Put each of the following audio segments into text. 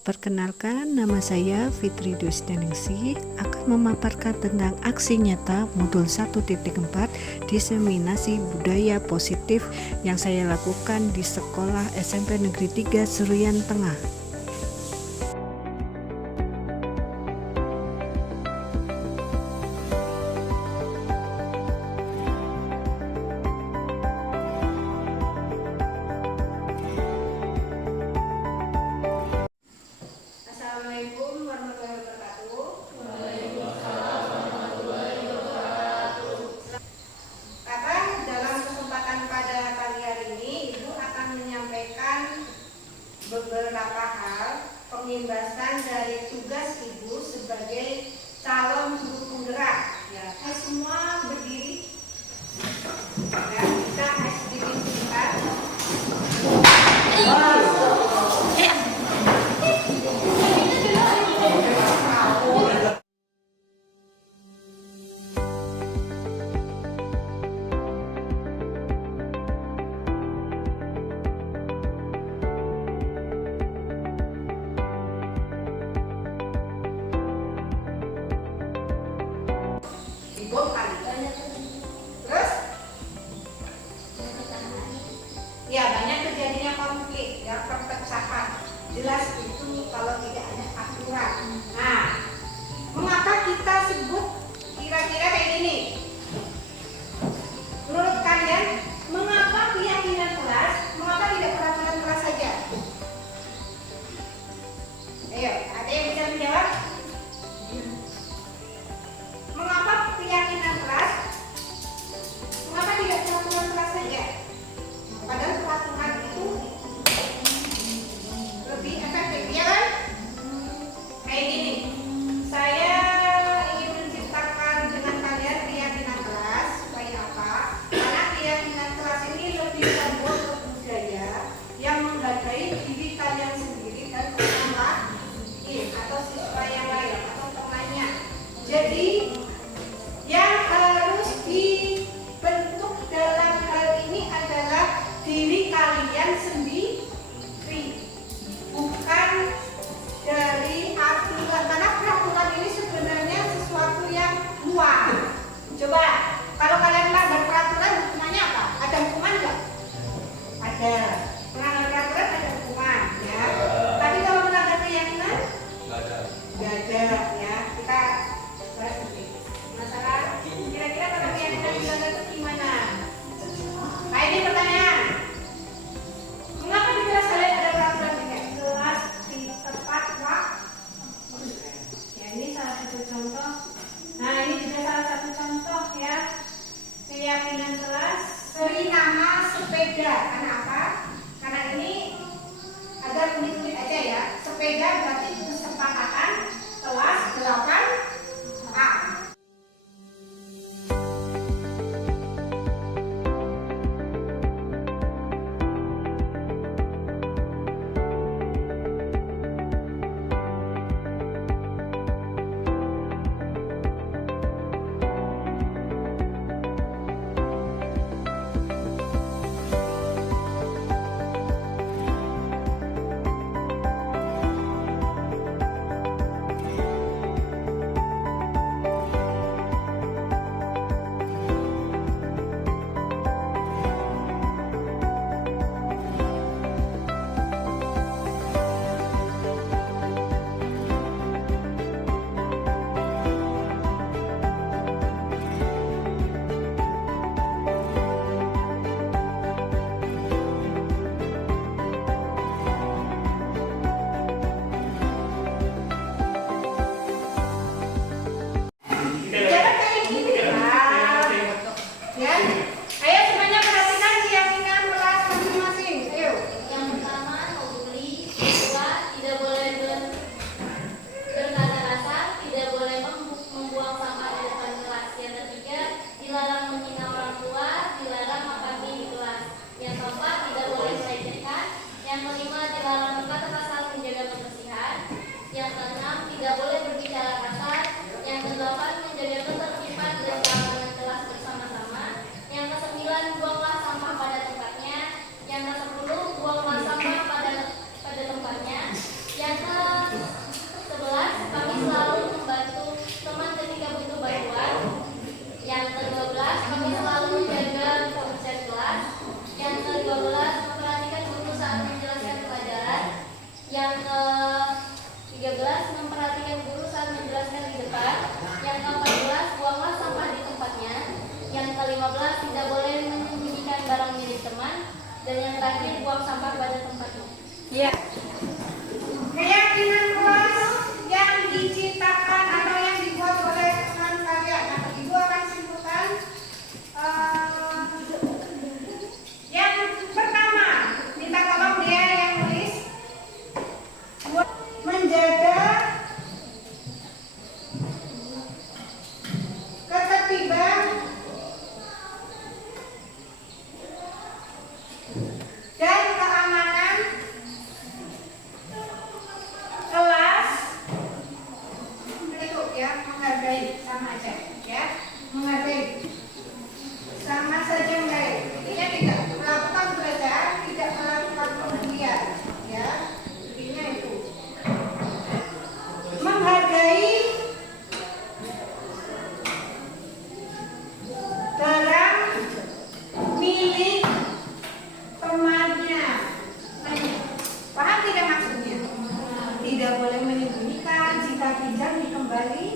Perkenalkan, nama saya Fitri Dusdeningsih akan memaparkan tentang aksi nyata modul 1.4 diseminasi budaya positif yang saya lakukan di sekolah SMP Negeri 3 Seruyan Tengah. Assalamualaikum warahmatullahi wabarakatuh. Kakak, dalam kesempatan pada pagi hari ini, Ibu akan menyampaikan beberapa hal pengimbasan dari tugas Ibu sebagai calon guru penggerak. Ya, semua berdiri. Ya, kita berdiri sebentar. Terus Dan yang terakhir, buang sampah pada tempatnya. Ya. Keyakinan kelas yang diciptakan atau yang dibuat oleh teman kalian. Nah, Ibu akan simpulkan. Yang pertama, minta tolong dia yang nulis. Menjaga ketertiban dan keamanan kelas. Itu ya, menghargai sama aja ya, menghargai sama saja menghargai. Intinya tidak melakukan belajar, tidak melakukan pengertian ya. Intinya itu menghargai barang milik temannya. Paham tidak maksudnya? Tidak boleh menyembunyikan, jika pinjam dikembalikan.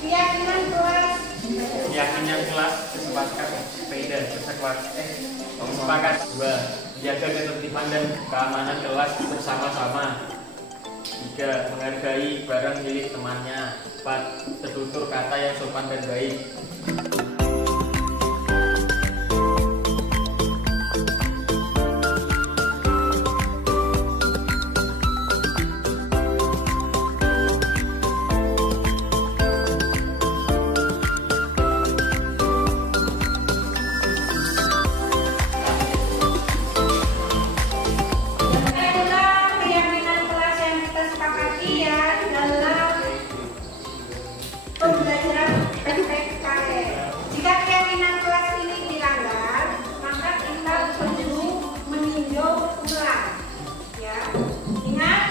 Keyakinan kelas. Keyakinan kelas sepakat 2. Jaga ketertiban dan keamanan kelas bersama-sama. 3. Menghargai barang milik temannya. 4. Bertutur kata yang sopan dan baik. Keyakinan kelas yang kita sepakati ya dalam pembelajaran PPKN. Jika keyakinan kelas ini dilanggar, maka kita perlu meninjau ulang. Ya, ingat,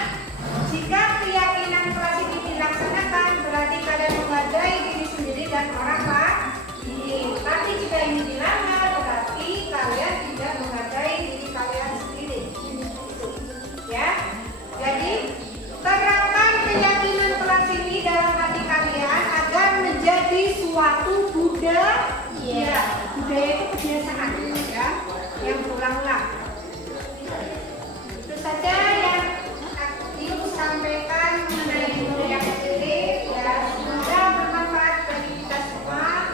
jika keyakinan kelas ini dilaksanakan, berarti kalian menghargai diri sendiri dan orang lain. Tapi jika ini dilanggar, berarti kalian tidak menghargai diri kalian sendiri. Ya, jadi terapkan keyakinan kelas ini dalam hati kalian agar menjadi suatu budaya. Budaya itu kebiasaan ya, yang berulang-ulang. Itu saja yang Ibu sampaikan mengenai budaya positif dan semoga bermanfaat bagi kita semua.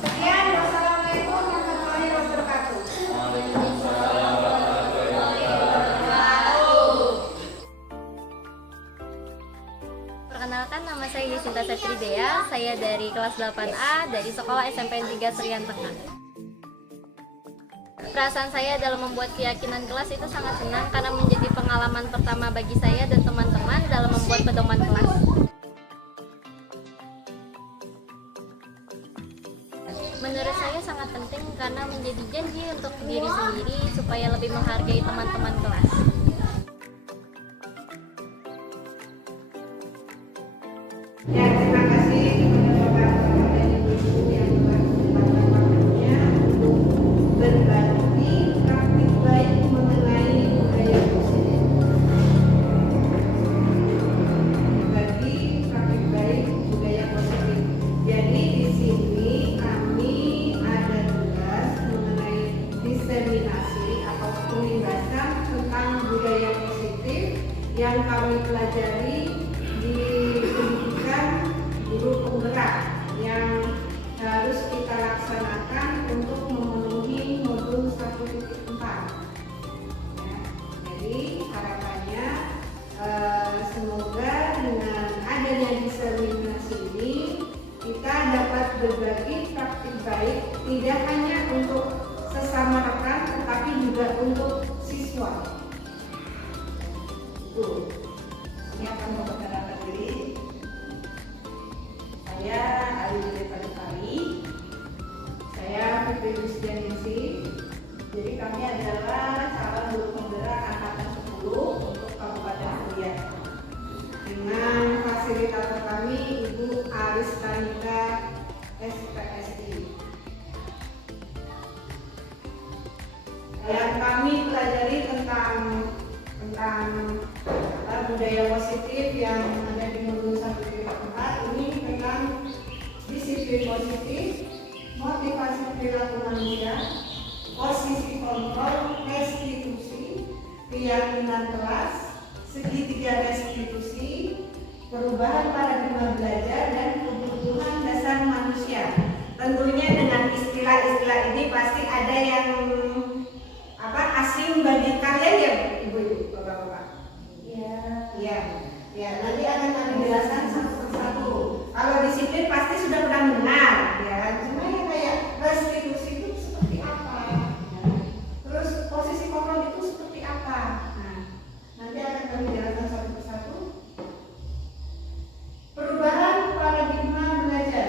Sekian, wassalamualaikum warahmatullahi wabarakatuh. Perkenalkan, nama saya Yusinta Setridea. Saya dari kelas 8A dari Sekolah SMP 3 Serian Tengah. Perasaan saya dalam membuat keyakinan kelas itu sangat senang karena menjadi pengalaman pertama bagi saya dan teman-teman dalam membuat pedoman kelas. Menurut saya sangat penting karena menjadi janji untuk diri sendiri supaya lebih menghargai teman-teman kelas. Ya, terima kasih kepada Bapak dan Ibu yang telah menyempatkan waktunya untuk berbagi praktik baik mengenai budaya positif. Berbagi praktik baik budaya positif. Jadi di sini kami ada tugas mengenai diseminasi atau penindasan tentang budaya positif yang kami pelajari di pendidikan guru penggerak yang harus kita laksanakan untuk memenuhi modul 1.4. Ya, jadi harapannya semoga dengan adanya diseminasi ini kita dapat berbagi praktik baik tidak hanya untuk sesama rekan tetapi juga untuk siswa. Ini akan memperkenalkan diri. Saya Ayu Pari. Saya Fitri Dusdaningsi. Jadi kami adalah calon guru penggerak angkatan 10 untuk Kabupaten Serian. Dengan fasilitator kami Ibu Aris Tanika SPSI. tentang budaya positif yang ada di modul 1.4 ini tentang disiplin positif, motivasi perilaku manusia, posisi kontrol, restitusi, keyakinan kelas, segitiga restitusi, perubahan paradigma belajar, dan kebutuhan dasar manusia. Tentunya dengan istilah-istilah ini pasti ada yang asing bagi kalian ya ibu-ibu, bapak-bapak. Ya. Nanti akan kami jelaskan satu persatu. Kalau disiplin pasti sudah pernah dengar, ya. Cuma yang kayak restitusi itu seperti apa? Ya. Terus posisi kontrol itu seperti apa? Nah, nanti akan kami jelaskan satu persatu. Perubahan paradigma belajar.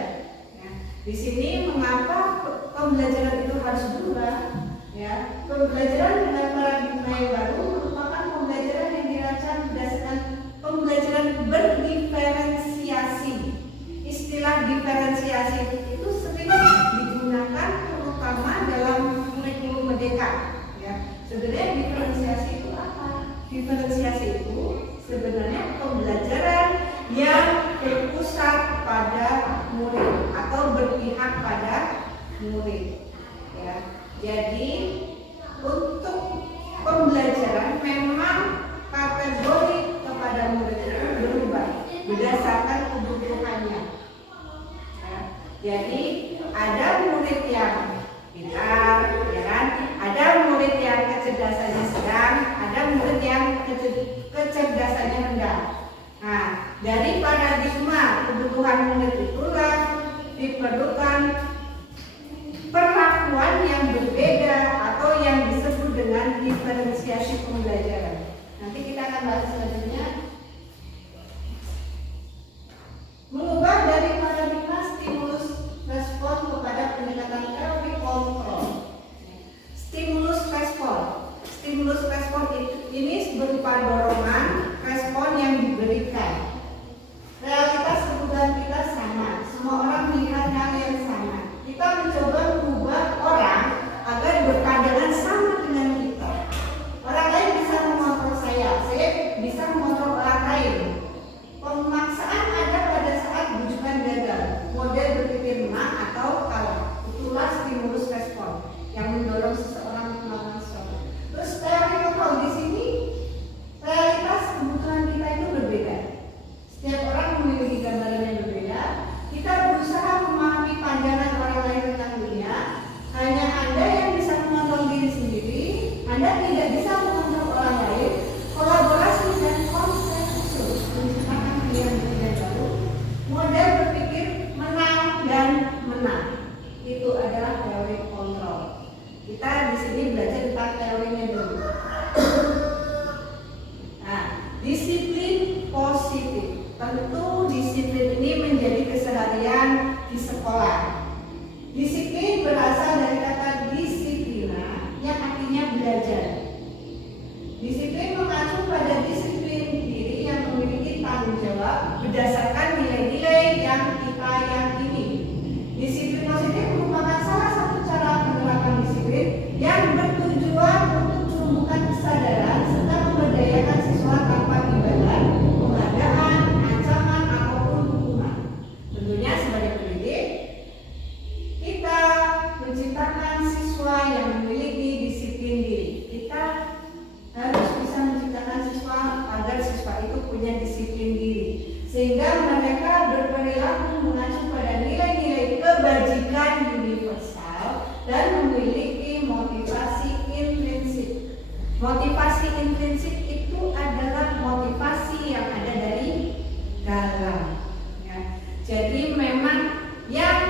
Ya. Di sini mengapa pembelajaran itu harus berubah? Ya, pembelajaran dengan paradigma yang baru merupakan pembelajaran yang dirancang berdasarkan pembelajaran berdiferensiasi. Istilah diferensiasi itu sering digunakan terutama dalam kurikulum merdeka. Ya, sebenarnya diferensiasi itu apa? Diferensiasi itu sebenarnya pembelajaran yang berpusat pada murid atau berpihak pada murid. Ya. Jadi untuk pembelajaran memang kategori kepada murid itu berubah berdasarkan kebutuhannya. Ya. Jadi ada murid yang pintar, ya kan? Ada murid yang kecerdasannya sedang, ada murid yang kecerdasannya rendah. Nah, dari paradigma kebutuhan murid itulah diperlukan perlakuan yang berbeda atau yang disebut dengan diferensiasi pembelajaran. Nanti kita akan bahas selanjutnya. Mengubah dari paradigma stimulus respon kepada pendekatan teori kontrol. Stimulus respon ini berupa dorongan respon yang diberikan. Realitas kebutuhan kita sama, semua orang melihat hal yang sama. Kita mencoba mengubah orang agar berpandangan sama dengan kita. Orang lain bisa mengontrol saya bisa mengontrol orang lain. Pemaksaan ada pada saat bujukan gagal, model berpikir menang atau kalah. Itulah stimulus respon yang mendorong seseorang untuk melakukan sesuatu. Terus teori kontrol di sini, realitas kebutuhan kita itu berbeda. Setiap orang memiliki gambaran yang berbeda. Kita berusaha memahami pandangan orang lain tentang dunia. Hanya Anda yang bisa mengontrol diri sendiri. Anda tidak bisa mengontrol orang lain. Kolaborasi dan konsensus menciptakan pilihan baru. Model berpikir menang dan menang. Itu adalah teori kontrol. Kita di sini belajar tentang teorinya dulu. Nah, disiplin positif. Tentu disiplin ini menjadi keseharian di sekolah. Disiplin berasal dari kata disiplina yang artinya belajar. Disiplin mengacu pada disiplin diri yang memiliki tanggung jawab berdasarkan nilai-nilai yang kita yakini. Disiplin positif merupakan salah satu cara penerapan disiplin yang bertujuan untuk menumbuhkan kesadaran serta memberdayakan siswa tanpa imbalan, penghargaan, ancaman ataupun hukuman. Tentunya sebagai pendidik, kita menciptakan siswa yang memiliki disiplin diri. Kita harus bisa menciptakan siswa agar siswa itu punya disiplin diri, sehingga mereka berperilaku mengacu pada nilai-nilai kebajikan universal dan memiliki motivasi intrinsik. Motivasi intrinsik itu adalah motivasi yang ada dari dalam. Ya. Jadi memang yang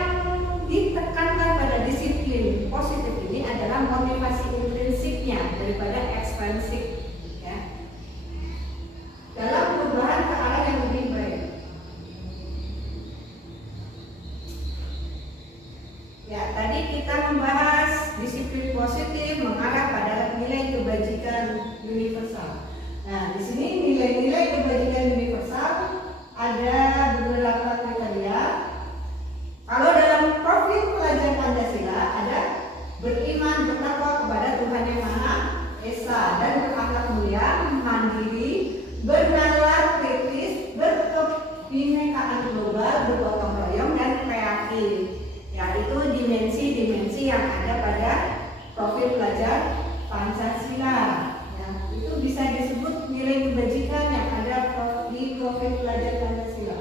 ditekankan pada disiplin positif ini adalah motivasi intrinsiknya daripada ekstrinsik. Ya. Dalam perubahan ke arah yang lebih baik. Ya, tadi kita membahas disiplin positif mengarah pada nilai kebajikan universal. Nah, di sini nilai-nilai kebajikan universal ada beberapa kriteria. Kalau dalam profil pelajar Pancasila ada beriman bertakwa kepada Tuhan Yang Maha Esa dan berakhlak mulia, mandiri Pancasila. Ya, itu bisa disebut nilai kebajikan yang ada di profil pelajar Pancasila.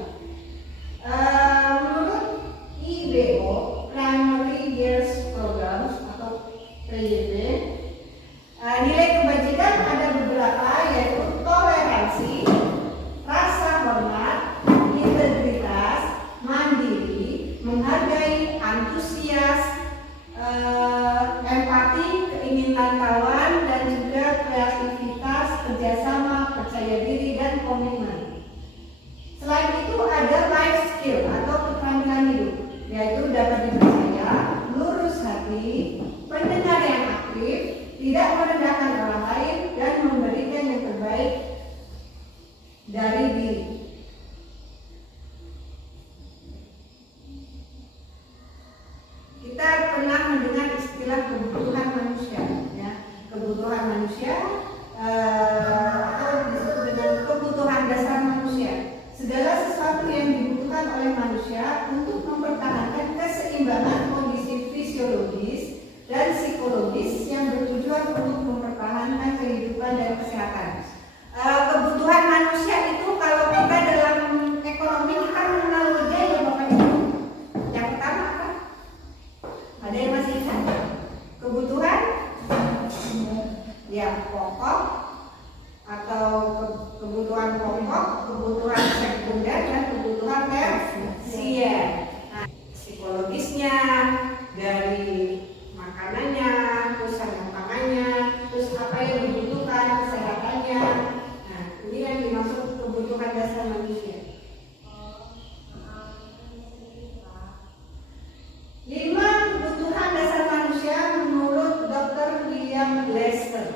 Menurut IBO, Primary Years Programs atau PYP, nilai kebajikan ada beberapa, yaitu toleransi, rasa hormat, integritas, mandiri, menghargai, antusias, empati, keinginan kawan, dan juga kreativitas, kerjasama, percaya diri, dan komitmen. Selain itu ada life skill atau keterampilan hidup, yaitu dapat dipercaya, lurus hati, pendengar yang aktif, tidak merendahkan orang lain, dan memberikan yang terbaik dari diri. Kita pernah mendengar istilah kebutuhan manusia, ya. Kebutuhan manusia atau disebut dengan kebutuhan dasar manusia. Segala sesuatu yang dibutuhkan oleh manusia untuk mempertahankan keseimbangan kondisi fisiologis dan psikologis yang bertujuan untuk mempertahankan kehidupan dan kesehatan. Kebutuhan manusia itu kalau kita dalam ekonomi kita mengenal tiga ya Bapak Ibu. Yang pertama apa? Ada yang masih ingat? Kebutuhan ya pokok atau kebutuhan pokok, kebutuhan sekunder, dan kebutuhan tersier. Nah, psikologisnya dari makanannya, terus sandang pangannya, terus apa yang dibutuhkan, kesehatannya. Nah, ini yang dimaksud kebutuhan dasar manusia. 5 kebutuhan dasar manusia menurut Dr. William Glasser.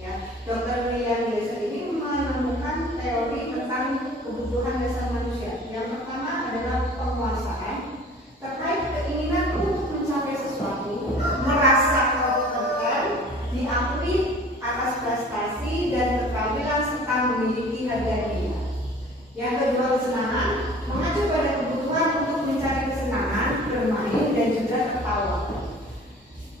Ya, Dr. William Glasser ini menemukan teori tentang kebutuhan dasar manusia. Yang pertama adalah penguasaan, terkait keinginan untuk mencapai sesuatu, merasa kompeten, diakui atas prestasi dan keterampilan serta memiliki harga diri. Yang kedua kesenangan, mengacu pada kebutuhan untuk mencari kesenangan, bermain, dan juga tertawa.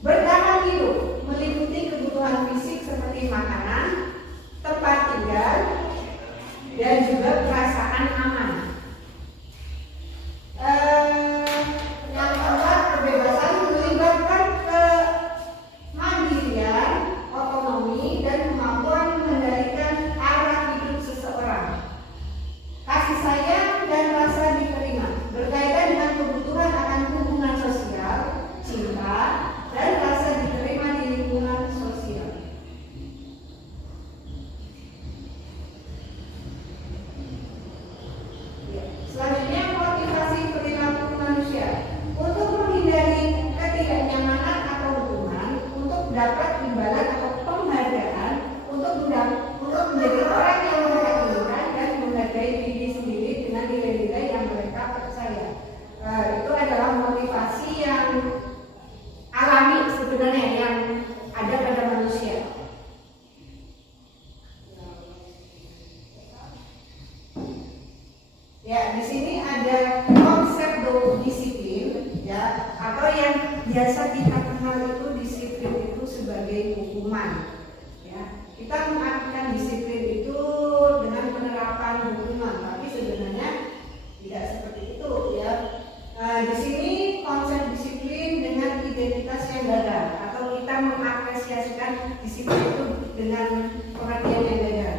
Bertahan hidup meliputi kebutuhan fisik seperti makanan, tempat tinggal, dan juga perasaan aman. Yang keempat, kebebasan melibatkan kemandirian, otonomi, dan kemampuan mengendalikan arah hidup seseorang. Kasih sayang dan rasa diterima berkaitan dengan kebutuhan akan hubungan sosial, cinta, dan rasa diterima di lingkungan sosial. Selanjutnya, motivasi perilaku manusia untuk menghindari ketidaknyamanan atau hubungan, untuk dapat imbalan atau penghargaan, untuk menjadi orang yang mereka inginkan dan menghargai diri sendiri dengan nilai-nilai yang mereka percaya. Itu adalah motivasi yang alami sebenarnya yang ada pada manusia. Ya, di sini ada konsep disiplin, ya, atau yang biasa kita kenal itu disiplin itu sebagai hukuman. Ya, kita mengartikan disiplin itu dengan penerapan hukuman, tapi sebenarnya tidak seperti itu, ya. Di sini konsep disiplin dengan identitas yang gagal, atau kita mengapresiasikan disiplin itu dengan pengertian yang gagal.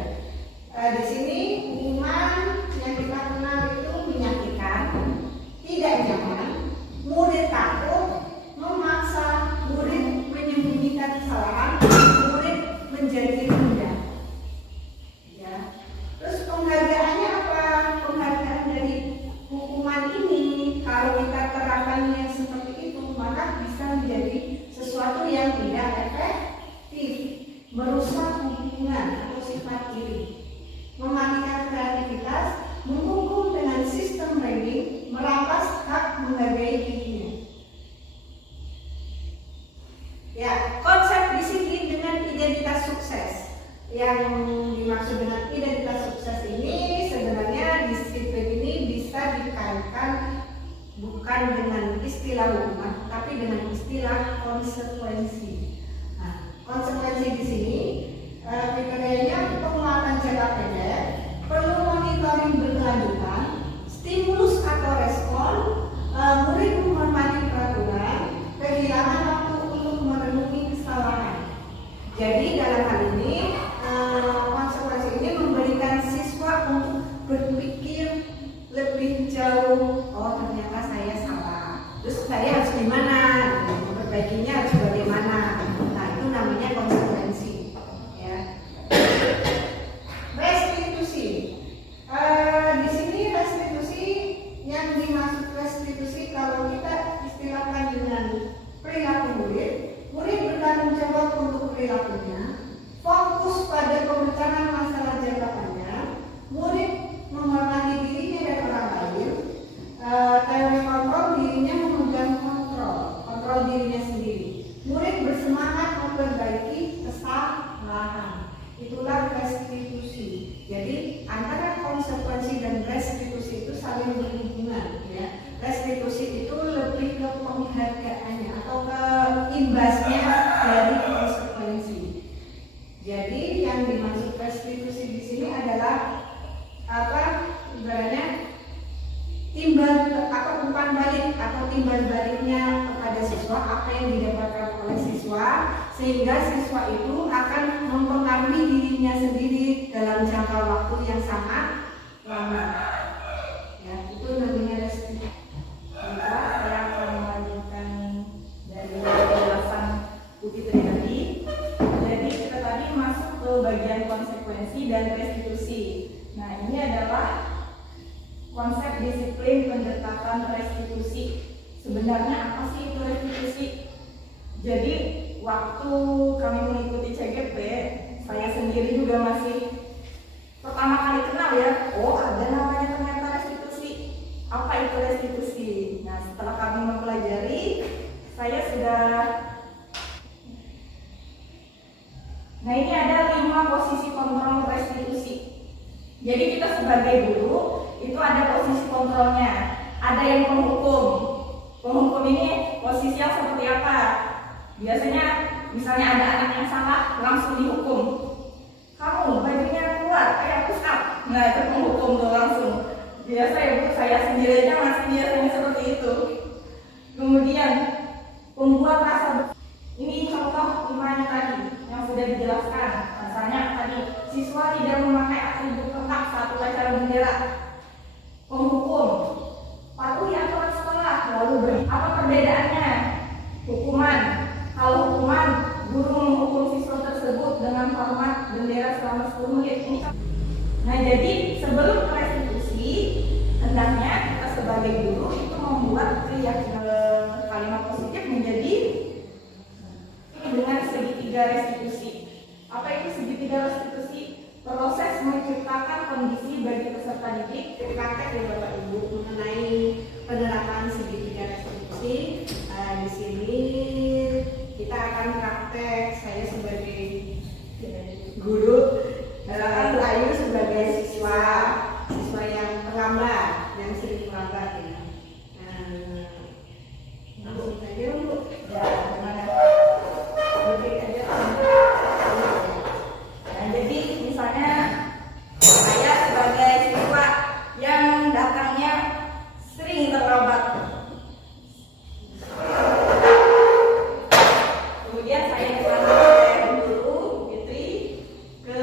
Di sini hukuman yang kita kenal itu menyakitkan, tidak nyaman, murid takut, memaksa, murid menyembunyikan kesalahan, murid menjadi rendah. Ya. Terus penghargaannya apa? Penghargaan dari hukuman ini kalau kita terapkannya seperti itu, maka bisa menjadi sesuatu yang tidak efektif, merusak hubungan atau sifat diri, mematikan kreativitas, menghukum dengan sistem ranking, merampas hak menghargai dirinya. Ya, konsep disiplin dengan identitas sukses. Yang dimaksud dengan identitas sukses ini sebenarnya disiplin ini bisa dikaitkan bukan dengan istilah hukuman, tapi dengan istilah konsekuensi. Nah, konsekuensi Jadi dalam hal ini konsekuensi ini memberikan siswa untuk berpikir lebih jauh. Oh, ternyata saya salah. Terus saya harus gimana? Memperbaikinya harus bagaimana? Nah, itu namanya konsekuensi. Ya. Restitusi. Di sini restitusi, yang dimaksud restitusi kalau kita istilahkan dengan perilaku murid, murid bertanggung jawab untuk perilakunya, fokus pada pemecahan masalah jangka panjang, murid menghormati dirinya dan orang lain, teori kontrol, dirinya memegang kontrol dirinya sendiri. Murid bersemangat memperbaiki kesalahan. Itulah restitusi. Jadi antara konsekuensi dan restitusi itu saling berhubungan, ya. Restitusi itu lebih ke penghargaannya atau ke imbasnya dari konsekuensi. Jadi yang dimaksud restitusi di sini adalah ibaratnya timbal atau umpan balik atau timbal baliknya kepada siswa, apa yang didapatkan oleh siswa, sehingga siswa itu akan mempengaruhi dirinya sendiri dalam jangka waktu yang sangat lama. Ya, itu namanya restitusi. Saya akan melanjutkan dari penjelasan Bu Fitri tadi. Jadi kita tadi masuk ke bagian konsekuensi dan restitusi. Nah, ini adalah konsep disiplin pendekatan restitusi. Sebenarnya apa sih itu restitusi? Jadi waktu kami mengikuti CGP, saya sendiri juga masih pertama kali kenal ya. Oh, ada namanya ternyata restitusi. Apa itu restitusi? Nah, setelah kami mempelajari, saya sudah. Nah, ini ada 5 posisi kontrol restitusi. Jadi kita sebagai guru itu ada posisi kontrolnya. Ada yang penghukum. Penghukum ini posisinya seperti apa? Biasanya misalnya ada anak yang salah, langsung dihukum. Kamu bajunya keluar, kayak push up. Nah, itu penghukum tuh langsung. Biasa ya Bu, saya sendiri aja masih biasanya seperti itu. Kemudian pembuat rasa. Ini contoh 5 tadi yang sudah dijelaskan. Misalnya tadi siswa tidak memakai atribut lengkap saat upacara bendera. Penghukum, patuhi aturan sekolah. Lalu apa perbedaannya? Hukuman. Kalau hukuman, guru menghukum siswa tersebut dengan hormat bendera selama 10 menit. Nah, jadi sebelum restitusi, hendaknya kita sebagai guru itu membuat keyakinan kalimat positif menjadi dengan segitiga restitusi. Apa itu segitiga restitusi? Proses menciptakan kondisi bagi peserta didik. Praktek ya Bapak Ibu mengenai penerapan segitiga restitusi. Di sini kita akan praktek, saya sebagai guru, Ayu sebagai siswa yang terlambat, yang sering terlambat ya. Langsung saja Bu. Ya, gimana? Nah, jadi misalnya saya sebagai siswa yang datangnya sering terlambat, kemudian saya dipanggil oleh guru Fitri ke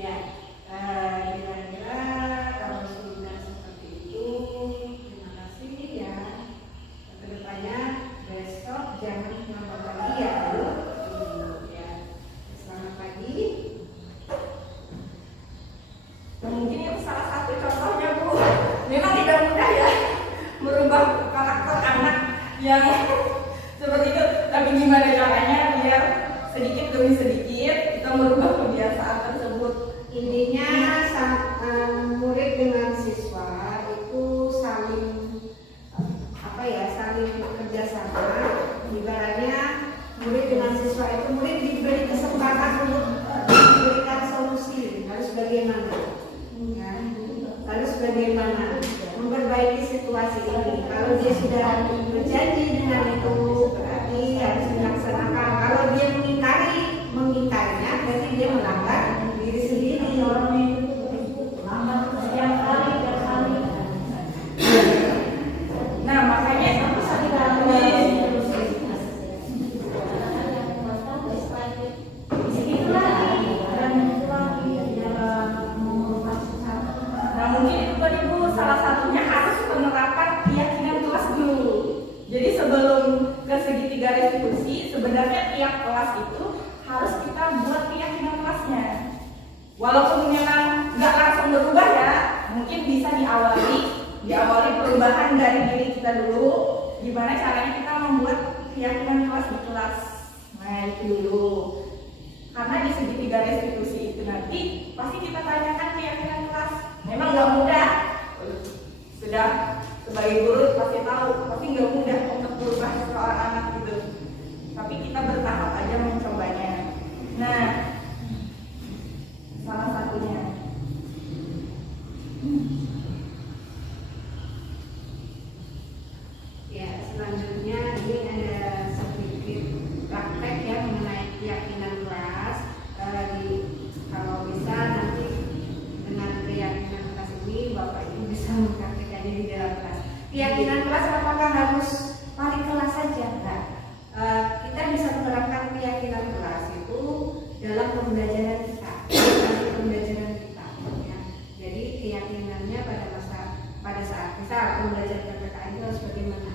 Ya, kira-kira kalau sudah seperti itu, terima kasih ya. Kedepannya besok jangan terlambat lagi ya, Bu. Ya, selamat pagi. Dan mungkin itu salah satu contohnya, Bu. Memang tidak mudah ya merubah karakter anak yang seperti itu. Tapi gimana caranya biar sedikit demi sedikit kita merubah kebiasaan tersebut. Intinya murid dengan siswa itu saling saling bekerja sama. Ibaratnya murid dengan siswa itu murid diberi kesempatan untuk memberikan solusi harus bagaimana, ya, harus bagaimana memperbaiki situasi ini. Kalau dia sudah berjanji dengan itu berarti harus dilaksanakan. Kalau dia mengingkarinya berarti dia melanggar diri sendiri. Nah, makanya mungkin itu tadi, Bu, salah satunya harus menerapkan keyakinan kelas dulu. Jadi sebelum ke segitiga restitusi, sebenarnya tiap kelas itu harus kita buat keyakinan kelasnya. Walaupun memang nggak langsung berubah ya, mungkin bisa diawali perubahan dari diri kita dulu. Gimana caranya kita membuat keyakinan kelas di kelas. Nah, itu dulu. Karena di segitiga restitusi itu nanti pasti kita tanyakan keyakinan kelas. Memang nggak mudah. Sudah sebagai guru pasti tahu, pasti nggak mudah untuk berubah seorang anak itu. Tapi kita bertahap aja mencobanya. Nah, salah satunya. Ya, selanjutnya ini ada sedikit praktek ya mengenai keyakinan kelas. Kalau bisa nanti dengan keyakinan kelas ini Bapak Ibu bisa mempraktikkannya di dalam kelas. Keyakinan kelas apakah harus balik kelas saja? Enggak. Kita bisa menerapkan keyakinan kelas itu dalam pembelajaran kita. Ya. Jadi keyakinannya pada saat misal pembelajaran PPKN itu harus bagaimana?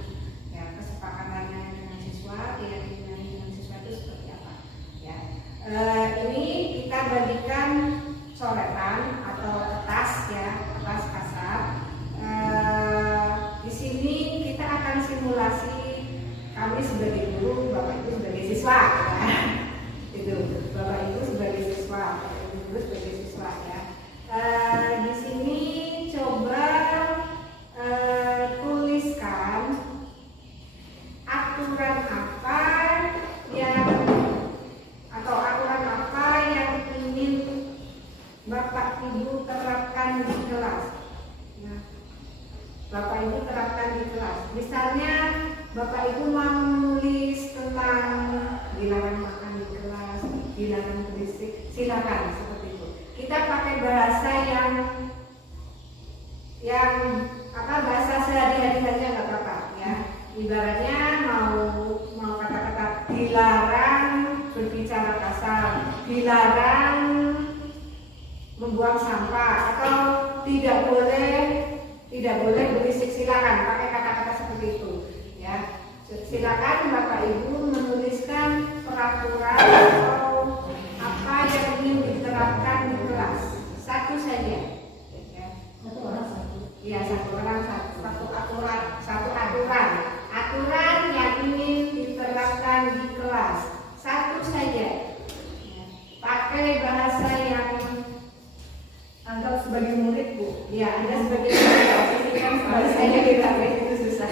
Ya, kesepakatannya dengan siswa, keyakinannya dengan siswa itu seperti apa? Ya. Ini kita bagikan coretan atau kertas ya, kertas kasar. Di sini kita akan simulasi kami sebagai guru, Bapak Ibu sebagai siswa. Ya. Itu Bapak Ibu sebagai siswa, Bapak Ibu sebagai siswa ya. Di sini coba tuliskan aturan apa yang ingin Bapak Ibu terapkan di kelas. Nah, Bapak Ibu terapkan di kelas. Misalnya Bapak Ibu mau menulis tentang dilarang makan di kelas, dilarang berisik, silakan seperti itu. Kita pakai bahasa yang bahasa sehari-hari saja nggak apa-apa ya. Ibaratnya mau kata-kata dilarang berbicara kasar, dilarang membuang sampah, atau tidak boleh berisik, silakan pakai kata-kata seperti itu ya. Silakan Bapak Ibu menuliskan peraturan atau apa yang ingin diterapkan di kelas. Satu saja ya. Ya, satu aturan yang ingin diterapkan di kelas. Satu saja. Pakai bahasa yang Anda sebagai murid, Bu. ya, Anda sebagai murid kan bahasanya kita itu susah.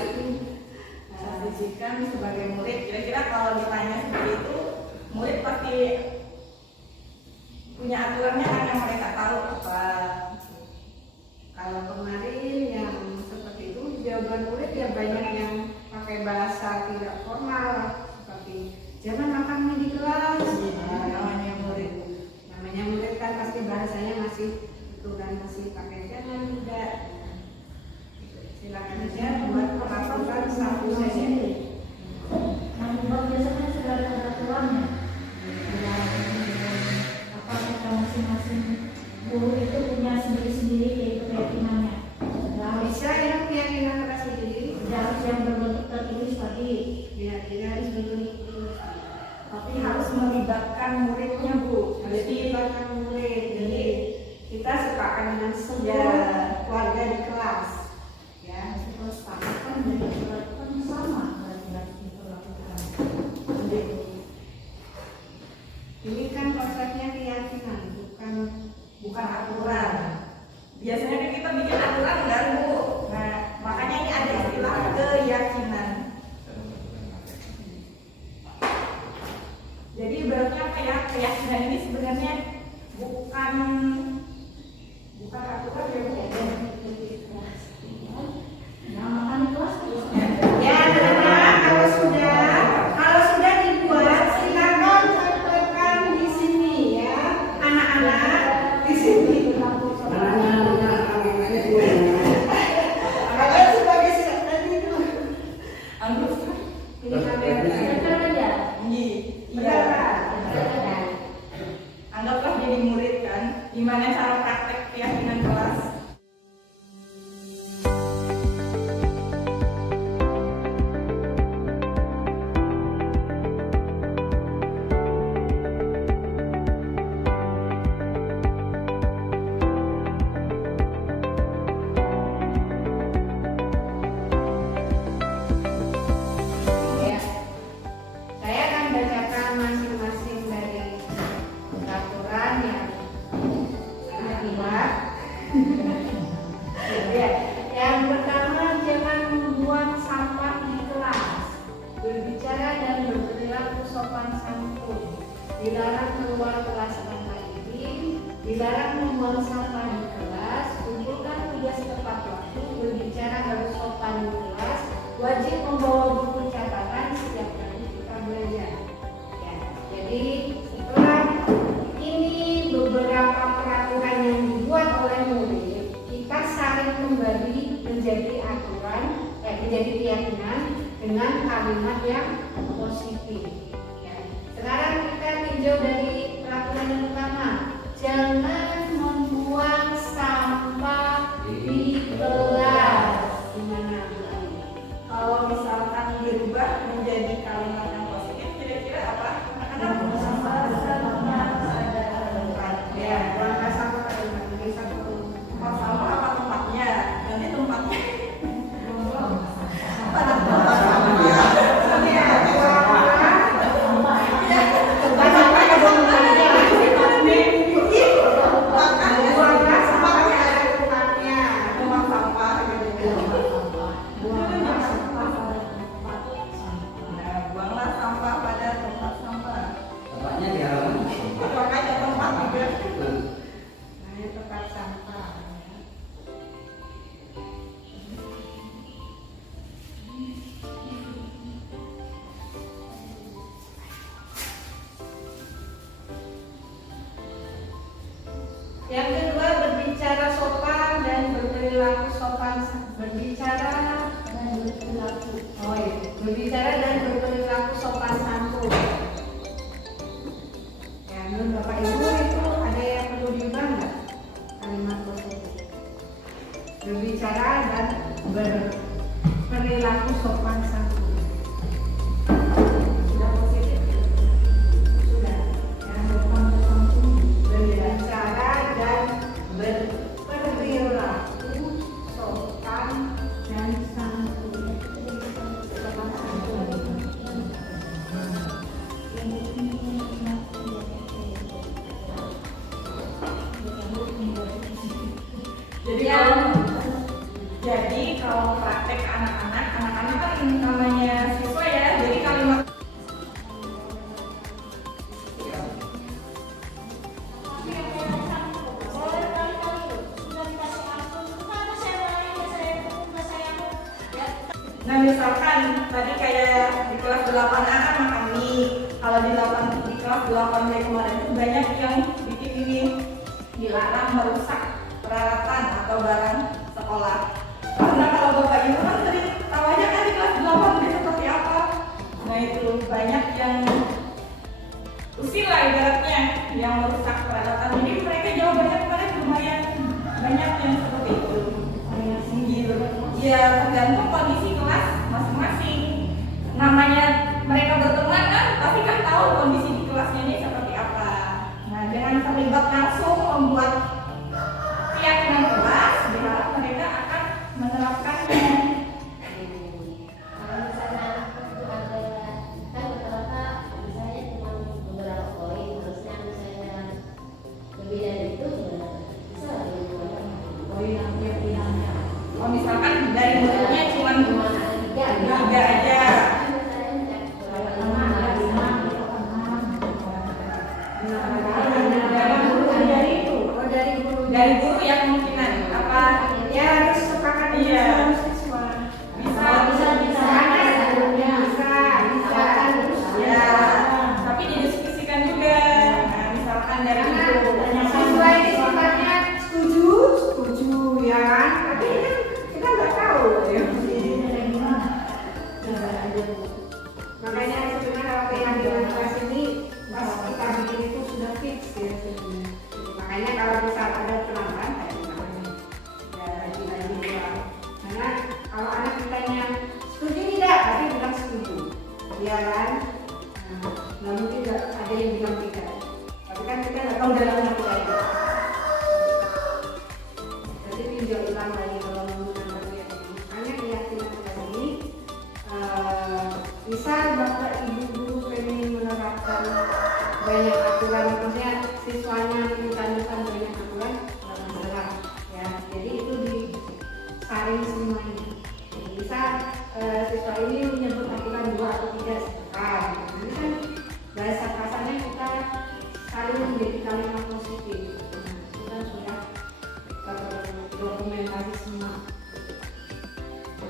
Kan sebagai murid, kira-kira kalau ditanya seperti itu, murid pasti punya aturannya kan yang mereka tahu apa. Kalau kemarin yang seperti itu jawaban murid ya banyak yang pakai bahasa tidak formal seperti jangan makan mie di kelas. Namanya murid kan pasti bahasanya masih itu kan masih pakai jangan tidak. Silakan aja buat peraturan satu saja. Biasanya sudah ada peraturannya. Apa kita masing-masing guru itu punya sendiri-sendiri yaitu keyakinannya. Bisa yang keyakinan keras sendiri. Harus yang berbentuk tertulis tadi. Ya, tidak harus berbentuk terus. Tapi harus melibatkan muridnya, Bu. Jadi bahkan murid. Jadi kita sepakat dengan semua keluarga di kelas. Ya, Kesepakatan dan dilakukan sama berarti diperlakukan. ini kan konsepnya keyakinan, bukan aturan. Biasanya kan kita bikin aturan kan, Bu. Nah, makanya ini ada istilah keyakinan. Jadi berarti apa ya? Keyakinan ini sebenarnya bukan aturan ya, Bu. Nah, makan kelas Ya, anak-anak, kalau sudah dibuat, silakan tempelkan di sini ya, anak-anak di sini. Kalian sebagai siapa itu? anggap Ini kamera. iya. Anggaplah jadi murid kan, gimana cara praktek keyakinan kelas? Ya. Saya akan bacakan masing-masing dari peraturan yang dibuat. Ya. Yang pertama, jangan membuang sampah di kelas. Berbicara dan berperilaku sopan santun. Dilarang keluar kelas tanpa izin. Dilarang membuang sampah di kelas. Kumpulkan tugas tepat waktu. Berbicara harus sopan di kelas. Wajib membawa buku catatan setiap kali kita belajar. Ya, jadi setelah ini beberapa peraturan yang dibuat oleh murid, kita saling kembali menjadi aturan, menjadi keyakinan dengan kalimat yang positif. Ya. Sekarang kita tinjau dari peraturan yang pertama, jangan membuang sampah di kelas. Gimana? Kalau misalkan dirubah menjadi kalimat yang positif, kira-kira apa? Anak-anak Ya, buang sampah pada satu tempat sampah apa tempatnya? Nanti tempatnya tempat sampah gitu. Nah, buanglah sampah pada tempat sampah. Tempatnya di halaman. Makanya tempat juga. tempat sampah. Yang kedua, berbicara sopan dan berperilaku sopan. Berbicara dan berperilaku. Oh iya, berbicara dan berperilaku sopan santun. Ya, menurut Bapak Ibu itu ada yang perlu diubah nggak? Kalimat positif. Berbicara dan berperilaku sopan santun. Sudah positif? Sudah. Yang sopan santun, berbicara dan berperilaku sopan dan santun. Sopan santun. Jadi kalau praktek anak-anak kan ini namanya siswa ya. Jadi kalimat Nah misalkan tadi kayak di kelas 8A kan makan mie. Kalau di kelas 8B kemarin itu banyak yang bikin ini, dilarang merusak peralatan atau barang sekolah. Karena kalau Bapak Ibu kan sering tahu aja kan di kelas 8B seperti apa. Nah itu banyak yang usil lah ibaratnya yang merusak peralatan. Jadi mereka jawabannya kemarin cuma tahu kondisi di kelasnya ini seperti apa. Nah, dengan terlibat langsung membuat keyakinan kelas, berharap mereka akan menerapkannya. Kalau misalnya ada kan rata-rata misalnya cuma beberapa poin, harusnya misalnya lebih dari itu bisa lebih banyak poin yang dia pilihnya. Oh, misalkan dari muridnya cuma Ada tiga aja. Dari guru ya kemungkinan apa Ya harus sepakat Iya. dengan siswa. bisa bisa ya, tapi didiskusikan juga. Nah, misalkan dari Karena guru siswa ini sifatnya setuju ya kan, tapi kan kita nggak tahu ya. Makanya sebenarnya kalau keyakinan kelas ini pas kita bikin itu sudah fix ya. Makanya kalau misal ada pelanggan kayak misalnya ya lagi dua. Karena kalau anak kitanya setuju tidak, pasti bilang setuju, ya kan? Nah, nggak mungkin nggak ada yang bilang tidak. Tapi kan kita nggak tahu dalamnya kita. Jadi tinjau ulang lagi kalau menggunakan keyakinan. Makanya keyakinan kelas ini misal bapak ibu guru pengen menerapkan banyak aturan, maksudnya siswanya minta-minta banyak aturan, nggak masalah ya. Jadi itu disaring semuanya. Jadi misal siswa ini menyebut aturan 2 atau 3 sebentar. Nanti kan bahasa kasarnya kita saling menjadi kalimat positif. Nah, itu kan sudah dokumentasi semua.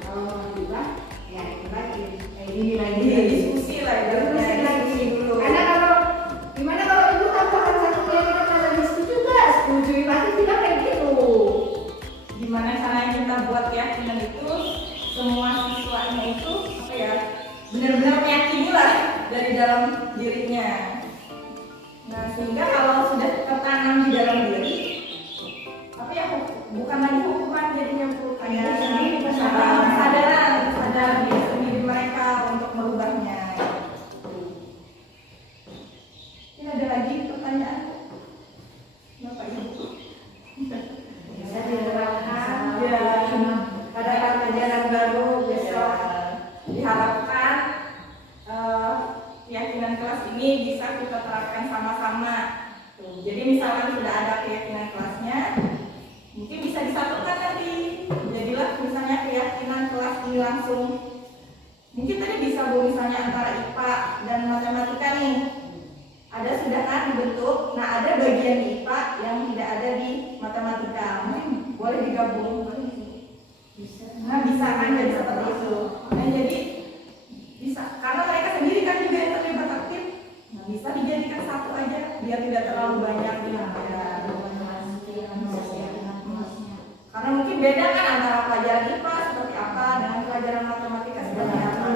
Kalau mau berubah, ya itu lagi, kayak gini lagi. diskusi lah ya. Diskusi lagi dulu. Karena kalau gimana kalau ibu tambahkan satu keyakinan kalian setuju nggak? Setuju, pasti tidak kayak gitu. Gimana caranya kita buat keyakinan itu semua siswanya itu apa ya, benar-benar meyakini lah dari dalam dirinya. Nah, sehingga kalau sudah tertanam di dalam diri, apa ya, bukan lagi hukuman jadinya, bukan ya, kesadaran diri mereka untuk merubahnya. Ini ada lagi pertanyaan, Bapak Ibu? Bisa diterapkan Ya. pada pelajaran baru besok. Diharapkan keyakinan kelas ini bisa kita terapkan sama-sama. Tuh, jadi misalkan sudah ada keyakinan kelasnya, mungkin bisa disatukan nanti. Jadilah misalnya keyakinan kelas ini langsung, mungkin tadi bisa Bu, misalnya antara IPA dan matematika nih, ada sudah kan dibentuk. Nah, ada bagian di IPA yang tidak ada di matematika, mungkin boleh digabung. Nah, bisa kan jadi seperti itu. Nah, jadi bisa, karena mereka sendiri kan juga yang terlibat aktif. Nah, bisa dijadikan satu aja biar tidak terlalu banyak ya. Karena mungkin beda kan antara pelajaran IPA seperti apa dengan pelajaran matematika seperti apa.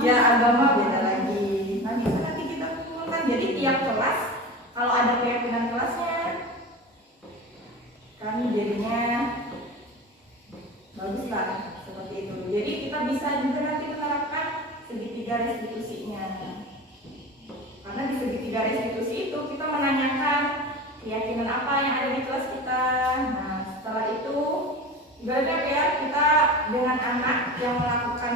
Ya, agama beda lagi. Nah, bisa nanti kita kumpulkan. Jadi tiap kelas kalau ada keyakinan kelasnya, kami jadinya bagus lah seperti itu. Jadi kita bisa juga nanti menerapkan segitiga restitusinya. Karena di segitiga restitusi itu kita menanyakan keyakinan apa yang ada di kelas kita. Nah, setelah itu ibaratnya ya, kita dengan anak yang melakukan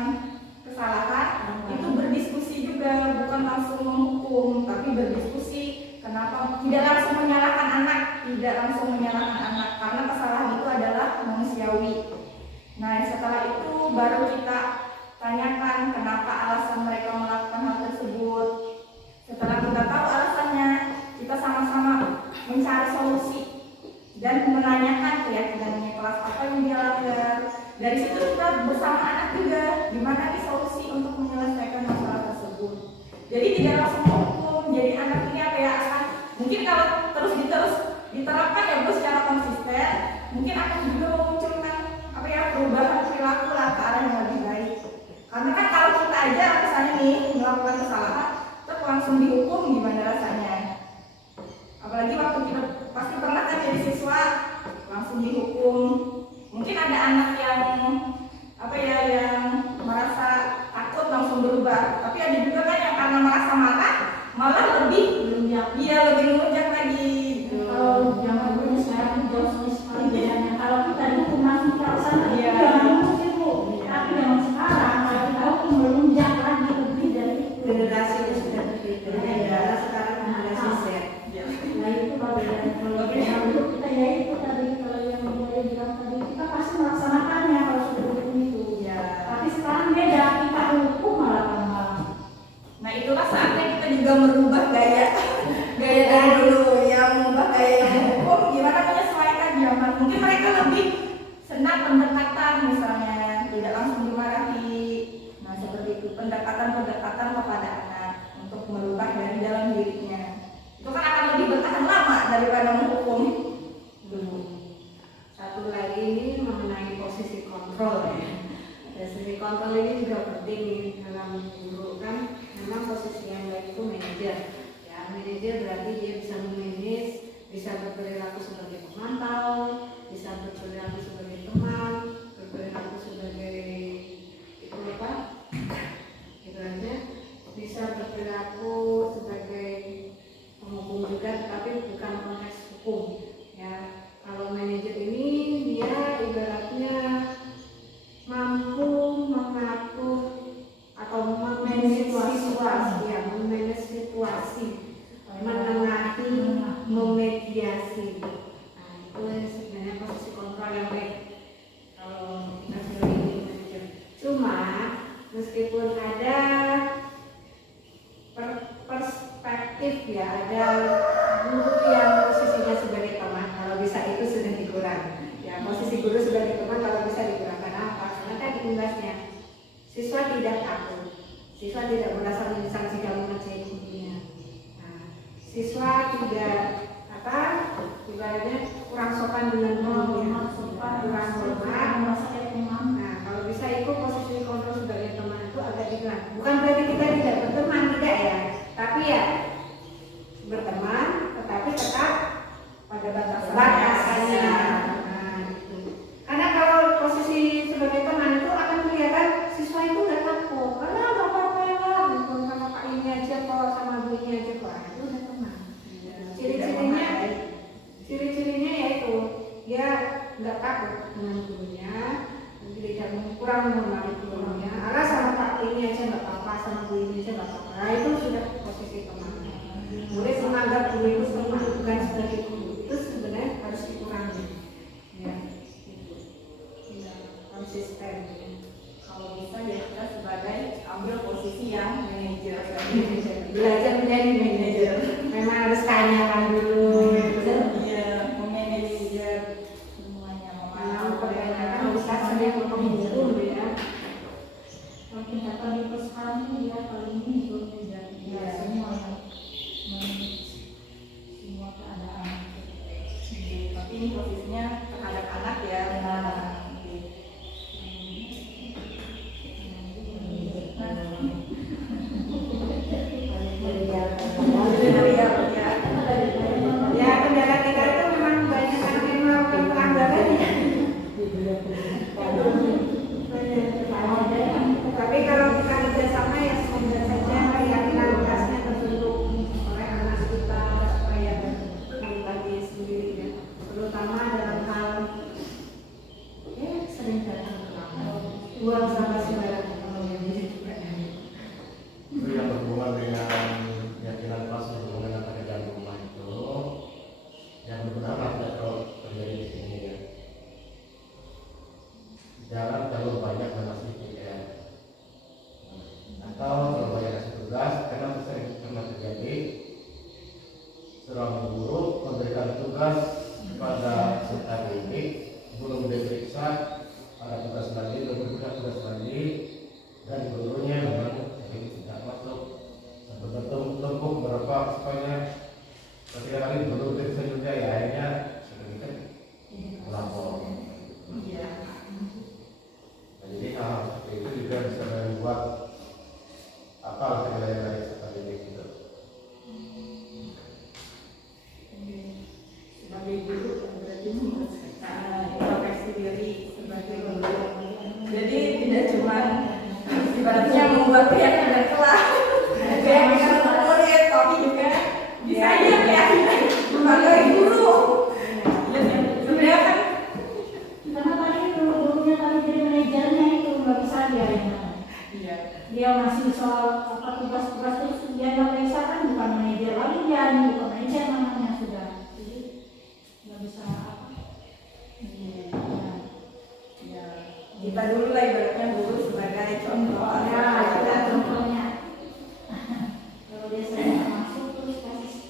kesalahan itu berdiskusi juga, bukan langsung menghukum, tapi berdiskusi. Kenapa tidak langsung menyalahkan anak, karena kesalahan itu adalah manusiawi. Nah, setelah itu baru kita tanyakan kenapa alasan mereka melakukan hal tersebut. Setelah kita tahu alasannya, kita sama-sama mencari solusi dan menanyakan keyakinannya kelas apa yang dia langgar. Dari situ kita bersama anak juga gimana nih solusi untuk menyelesaikan masalah tersebut. Jadi tidak langsung hukum. Jadi anak ini apa ya, akan mungkin kalau terus diterapkan ya Bu secara konsisten, mungkin akan juga memunculkan apa ya, perubahan perilaku lah ke arah yang lebih baik. Karena kan kalau kita aja misalnya nih melakukan kesalahan terus langsung dihukum, gimana rasanya? Apalagi waktu kita pasti pernah kan jadi siswa langsung dihukum. Mungkin ada anak yang apa ya, yang merasa takut langsung berubah. Tapi ada juga kan yang karena merasa marah Iya, lebih menunjang lagi. Kalau zaman dulu sekarang jauh sekali bedanya. Kalau kita dulu masih ke sana, Iya. bagus itu. Tapi zaman sekarang kalau kita itu melunjak lagi lebih dari itu. Generasinya sudah berbeda. Negara sekarang generasi Z. Nah itu kalau yang dulu kita ya itu tadi kalau yang mulai bilang tadi kita pasti melaksanakannya kalau sudah hukum itu. Iya. Tapi sekarang beda, kita hukum malah. Nah itulah saatnya kita juga merubah gaya dari dulu yang mengubah gaya yang hukum, gimana menyesuaikan zaman. Mungkin mereka lebih senang pendekatan misalnya, tidak langsung dimarahi. Nah seperti itu pendekatan kepada anak untuk merubah dari dalam dirinya. Itu kan akan lebih bertahan lama daripada menghukum. Satu lagi ini mengenai posisi kontrol ya. Posisi kontrol ini juga penting nih dalam guru kan. Memang posisi yang baik itu manajer. Ya, manajer berarti dia bisa memanage, bisa berperilaku sebagai pemantau, bisa berperilaku sebagai teman, berperilaku sebagai itu apa? Gitu aja. Bisa berperilaku sebagai penghukum juga, tapi bukan konteks hukum. Ya, kalau manajer ini dia ibaratnya mampu mengatur atau memanage situasi, ya, memanage situasi, menengahi, memediasi. Nah, itu sebenarnya posisi kontrol yang baik kalau kita sebagai manajer. Cuma meskipun ada perspektif ya, ada guru yang posisinya sebagai teman, kalau bisa itu sudah dikurangi. Ya, posisi guru sebagai teman kalau bisa dikurangkan apa? Karena kan imbasnya siswa tidak takut, siswa tidak merasa menyesal jika mengerjakan gurunya. Nah, siswa tidak apa? Ibaratnya kurang sopan dengan gurunya, kurang hormat. Nah, kalau bisa itu posisi kontrol sebagai teman itu agak hilang. Bukan berarti kita tidak berteman, tidak ya. Tapi ya berteman, tetapi tetap pada batasannya. Nah, gitu. Karena kalau posisi sebagai teman itu akan kelihatan siswa itu udah takut. Karena apa-apa ya lah, gitu. Sama Pak ini aja kok, sama Bu ini aja kok. Itu udah teman. Ciri-cirinya yaitu dia nggak takut dengan gurunya, tidak kurang menghormati gurunya. Alah sama Pak ini aja nggak apa-apa, sama Bu ini aja nggak apa-apa. Nah, itu sudah posisi teman. Murid menganggap guru itu teman, bukan sebagai guru. Itu sebenarnya harus dikurangi. Ya, gitu. Ya, konsisten. Kalau bisa ya kita sebagai ambil posisi yang manajer. Belajar menjadi manajer. Memang harus tanyakan dulu. Iya, memanajer semuanya. Memang kebanyakan bisa sering menghukum ya. Kalau tingkatan itu sekarang ini ya kalau ini belum menjadi Iya. semua semua keadaan. Tapi ini posisinya terhadap anak ya. Ya, kendala kita itu memang banyak anak yang melakukan pelanggaran ya. Tapi kalau kita kerjasama ya semoga saja keyakinan kelasnya terbentuk oleh anak kita supaya pribadi sendiri ya. Terutama dalam hal sering datang ke kamar, buang sampah sembarangan. Itu yang berhubungan dengan keyakinan kelas berhubungan dengan pekerjaan rumah itu yang benar ada kalau terjadi di sini ya. Jangan terlalu banyak mengasih PR atau terlalu banyak kasih tugas, karena sering pernah terjadi seorang guru memberikan tugas kepada peserta didik belum diperiksa, ada tugas lagi belum diperiksa tugas lagi. dia masih soal tugas-tugas terus dia nggak periksa kan bukan manajer lagi dia bukan manajer namanya sudah, jadi nggak bisa apa. Ya, kita dulu lah ibaratnya guru sebagai contoh. Ya, kita contohnya. Kalau dia sudah masuk terus kasih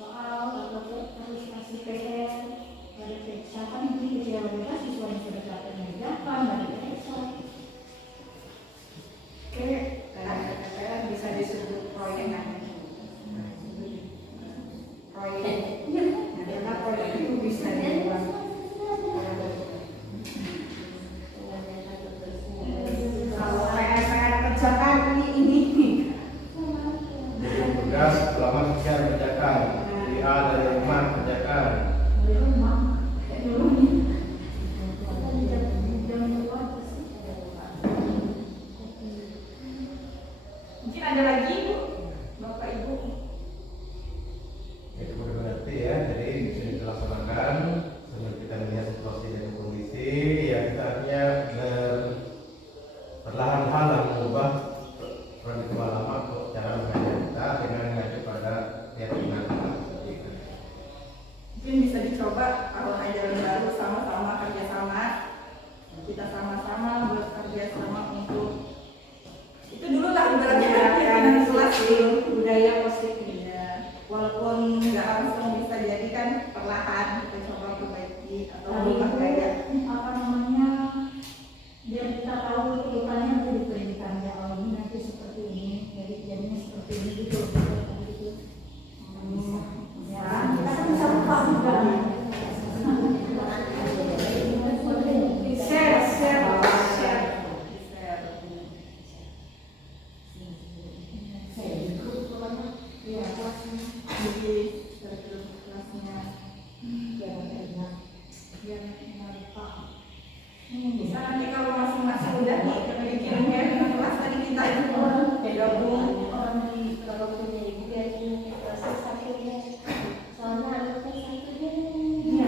soal atau terus kasih PR, ada periksa kan ini kecil mereka siswa yang sudah dapat mengerjakan dari periksa. Oke, bisa disebut proyek kan? Proyek, karena proyek itu bisa dibuat. Kalau PR kerjakan ini. Jadi tugas selama sekian kerjakan, dari A dari rumah kerjakan. Dari rumah, dulu nih. Mungkin ada lagi Bu, Bapak Ibu. Itu berarti ya, jadi bisa dilaksanakan sambil kita melihat situasi dan kondisi ya kita artinya perlahan-lahan mengubah paradigma lama untuk cara mengajar kita dengan mengacu pada keyakinan kita. Mungkin bisa dicoba kalau ajaran baru sama-sama kerjasama, kita sama-sama bekerja sama untuk itu dulu lah ibaratnya latihan di kelas budaya positif ya. Walaupun nggak langsung bisa jadi kan perlahan kita coba perbaiki atau berubah gaya. Apa namanya? Biar kita tahu keluarnya itu di pendidikan ya, oh ini nanti seperti ini, jadi jadinya seperti ini gitu. Ya, kita kan bisa lupa juga. Share. Iya, kelasnya. Jadi kelasnya biar enak paham. Bisa nanti kalau masing-masing udah nih bikin kelas tadi kita itu gabung. Kalau punya ibu biar punya kelas satunya, soalnya anaknya satunya.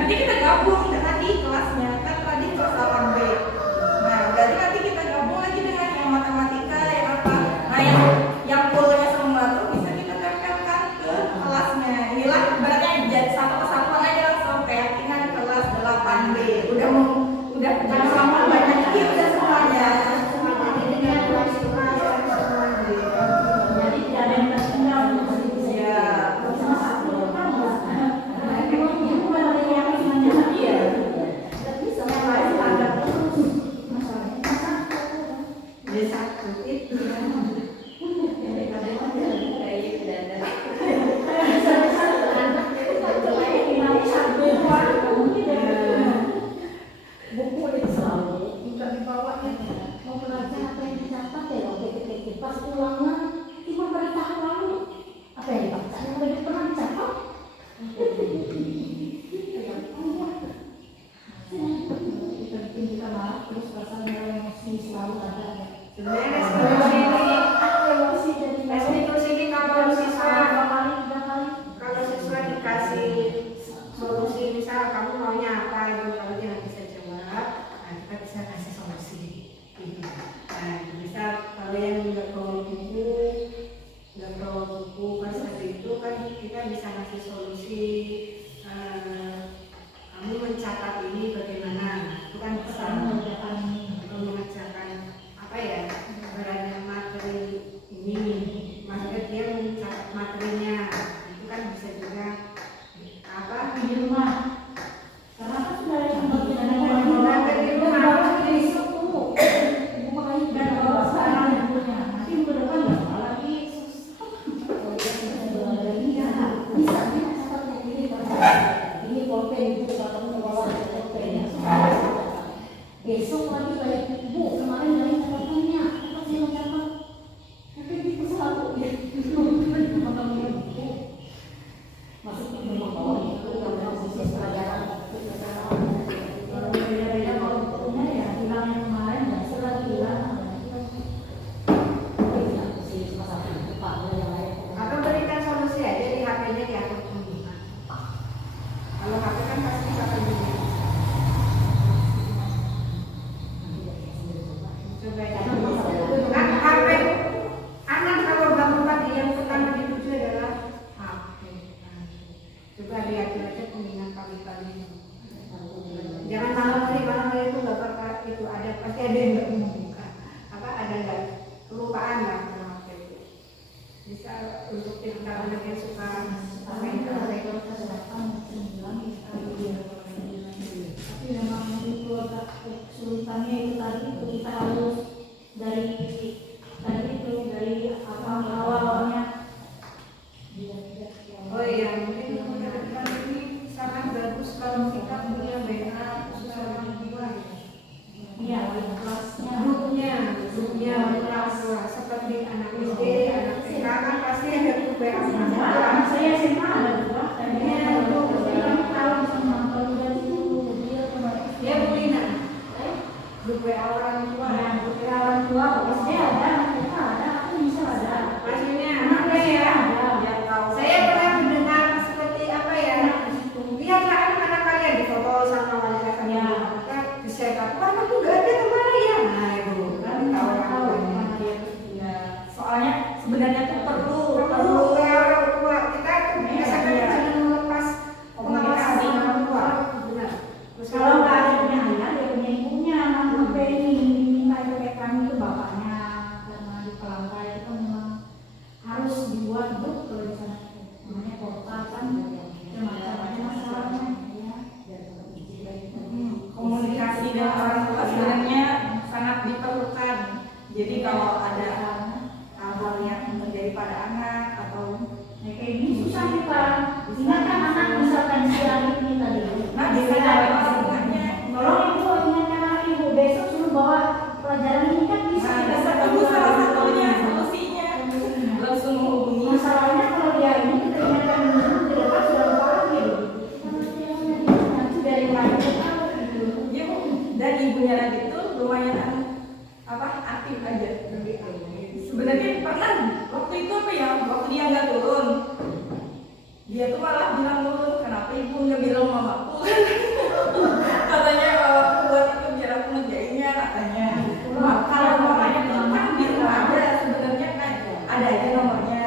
Nanti kita gabung tadi kelasnya kan tadi kelas 8B. Nah, dari nanti kita gabung lagi dengan yang matematika yang apa. Nah, yang poolnya semua tuh bisa kita tempelkan ke kelasnya. Inilah ibaratnya jadi satu kesatuan aja langsung keyakinan kelas 8B. Udah sama banyak ini udah semuanya. Jadi tidak ada yang tertinggal. Ya, sama satu kan. Buku itu juga dibawa mau belajar apa yang dicatat ya waktu pas ulangnya cuma dari tahun lalu apa yang dibaca yang lebih pernah dicatat kita bikin kita marah terus rasanya emosi selalu ada ya. Emosi jadi Restitusi ini kalau siswa kalau siswa dikasih solusi, misal kamu maunya apa itu, kalau dia nggak bisa jawab, nah kita bisa kasih solusi. Nah, misal kalau yang nggak bawa buku pas hari itu kan kita bisa kasih solusi. Kamu mencatat ini bagaimana? Itu kan bisa mengerjakan apa ya? Berada materi ini, maksudnya dia mencatat materinya, itu kan bisa juga apa di rumah karena kan sudah ada yang di rumah dari suku ibu makanya dan bawa sekarang yang punya nanti minggu depan nggak salah lagi bisa catatnya ini pulpen itu kalau bawa pulpen anak saya SMA ada juga. Tadinya kami tahu bisa nonton dari situ. Ya Bu Lina, grup WA orang tua. Ya, kira orang tua, pasti ada, kita ada, aku bisa ada. Maksudnya Anak apa saya ya? ada, biar tahu. Saya pernah mendengar seperti apa ya? Lihatlah anak kalian di foto sama wali kota. Ya. Saya kata, wah aku nggak ada kemana ya? Nah itu kan tahu kemana dia. Ya, soalnya sebenarnya tuh perlu orang tua kita biasakan Iya. jangan melepas pengawasan komunikasi orang tua. Benar. Terus kalau nggak ada punya ayah, dia punya ibunya. Sampai ini minta IPK kami itu bapaknya karena di Palangka itu kan memang harus dibuat grup kalau di sana. Namanya kota kan, macam-macam masalahnya. Komunikasi dengan orang tua sebenarnya sangat diperlukan. Jadi kalau ada hal-hal yang terjadi pada anak atau Ya, kayak gini susah nih Pak. Ingatkan anak misalkan si Arif ini tadi. nah bisa dari orang tuanya. Tolong ibu ingatkan anak ibu besok suruh bawa pelajaran ini kan bisa. Nah, kita bisa ketemu bagus salah sama satunya ibunya. solusinya langsung menghubungi. Masalahnya kalau dia ini kita ingatkan dulu di depan sudah lupa lagi. Nanti dari lain tahu gitu. Ya, Bu. Dan ibunya lagi itu lumayan aktif aja. Sebenarnya pernah waktu itu apa ya? Waktu dia nggak turun, dia tuh malah bilang turun. Kenapa ibu nggak bilang mamaku? Katanya buat itu biar aku ngerjainnya katanya. Kalau mamanya tuh kan di rumah ada sebenarnya kan ada aja nomornya.